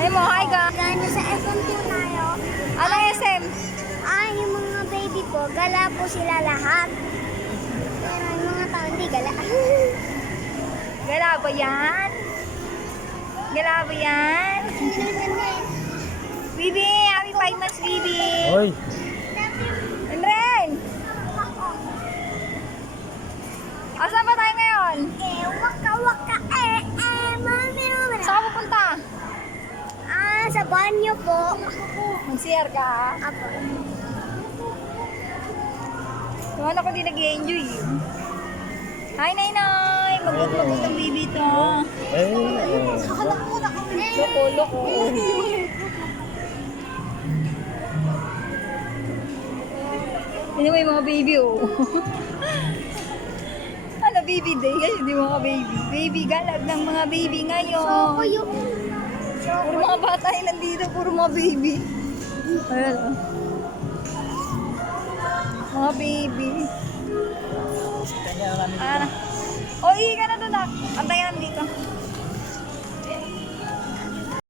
Ay mo, hi ka. Gano sa SM po tayo. Anong SM? Yung mga baby po, gala po sila lahat. Pero yung mga tao hindi gala. Gala ba yan? Gala ba yan? Bibi, happy 5 months, Bibi. Hoy! Enren! Asan ba tayo ngayon? Waka waka mami. Saan ka pupunta? Sa banyo po. Mag-CR ka? Apo. Tuwan ako din nag-enjoy. Hi, Nainay! Magut-magut ang baby to. Loko. Hindi mo yung mga baby, oh. Ano, baby day? Kasi hindi mga baby. Baby, galag ng mga baby ngayon. Soko yung... Puro mga bata yung nandito, puro mga baby. Ayan, oh. Mga baby. Ano? O, ihi ka na doon.